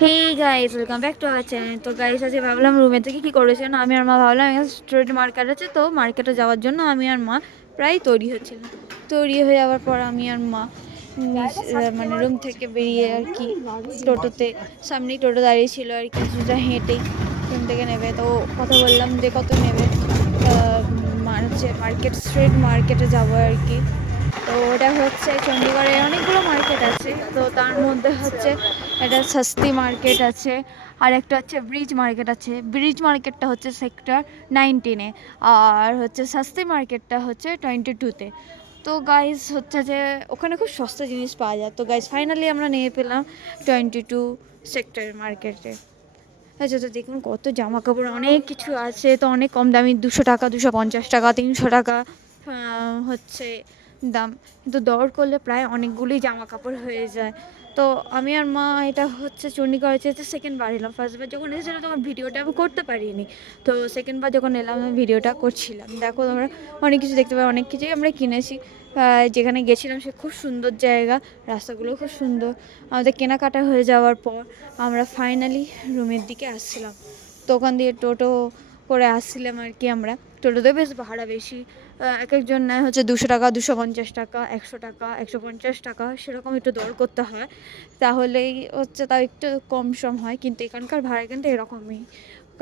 Hey guys, welcome back to our channel. তো guys, আজকে ভাবলাম রুমে থেকে কী করেছে না, আমি আর মা ভাবলাম এখানে স্ট্রিট মার্কেট আছে, তো মার্কেটে যাওয়ার জন্য আমি আর মা প্রায় তৈরি হচ্ছিলাম। তৈরি হয়ে যাওয়ার পর আমি আর মা মানে রুম থেকে বেরিয়ে আর কি টোটোতে, সামনেই টোটো দাঁড়িয়ে ছিল আর কি, কিছুটা হেঁটেই রুম থেকে নেবে। তো কথা বললাম যে কত নেবে, হচ্ছে মার্কেট, স্ট্রিট মার্কেটে যাবো আর কি। তো ওটা হচ্ছে চণ্ডীগড়ে অনেকগুলো মার্কেট আছে, তো তার মধ্যে হচ্ছে একটা সস্তি মার্কেট আছে, আর একটা হচ্ছে ব্রিজ মার্কেট আছে। ব্রিজ মার্কেটটা হচ্ছে সেক্টর 19-এ, আর হচ্ছে সস্তি মার্কেটটা হচ্ছে 22-তে। তো গাইজ হচ্ছে যে ওখানে খুব সস্তা জিনিস পাওয়া যায়। তো গাইজ ফাইনালি আমরা নিয়ে পেলাম 22 সেক্টরের মার্কেটে। আচ্ছা, তো দেখুন কত জামা কাপড়, অনেক কিছু আছে, তো অনেক কম দামি, 200 টাকা, 250 টাকা, 300 টাকা হচ্ছে দাম। কিন্তু দর করলে প্রায় অনেকগুলি জামা কাপড় হয়ে যায়। তো আমি আর মা, এটা হচ্ছে চণ্ডীগড় যেতে সেকেন্ড বার এলাম। ফার্স্টবার যখন এসেছিলাম তখন ভিডিওটা আমি করতে পারিনি, তো সেকেন্ড বার যখন এলাম আমি ভিডিওটা করছিলাম। দেখো তোমরা অনেক কিছু দেখতে পাবে, অনেক কিছুই আমরা কিনেছি। যেখানে গেছিলাম সে খুব সুন্দর জায়গা, রাস্তাগুলো খুব সুন্দর। আমাদের কেনাকাটা হয়ে যাওয়ার পর আমরা ফাইনালি রুমের দিকে আসছিলাম। তো ওখান দিয়ে টোটো করে আসছিলাম আর কি আমরা। টোটোতে বেশ ভাড়া বেশি, এক একজন নেয় হচ্ছে 200 টাকা, 250 টাকা, 100 টাকা, 150 টাকা, সেরকম একটু দর করতে হয়, তাহলেই হচ্ছে তাও একটু কম সম হয়। কিন্তু এখানকার ভাড়া কিন্তু এরকমই,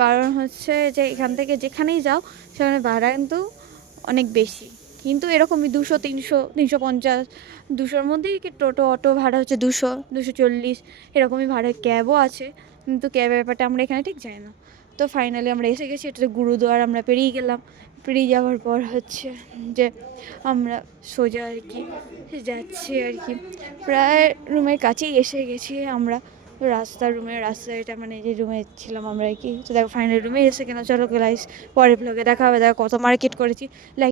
কারণ হচ্ছে যে এখান থেকে যেখানেই যাও সেখানে ভাড়া কিন্তু অনেক বেশি। কিন্তু এরকমই 200, 300, 350, 200-র মধ্যেই কি টোটো, অটো ভাড়া হচ্ছে 200, 240, এরকমই ভাড়া। ক্যাবও আছে, কিন্তু ক্যাবের ব্যাপারটা আমরা এখানে ঠিক যাই না। তো ফাইনালি আমরা এসে গেছি, এটা গুরুদুয়ার আমরা পেরিয়ে গেলাম। পেরিয়ে যাওয়ার পর হচ্ছে যে আমরা সোজা আর কি যাচ্ছি আর কি, প্রায় রুমের কাছেই এসে গেছি আমরা। রুমের রাস্তা এটা, মানে যে রুমে ছিলাম আমরা আর কি। তো দেখো ফাইনালি রুমে এসে কেন, চলো গাইস পরের ব্লগে দেখা হবে। দেখো কত মার্কেট করেছি, লাইক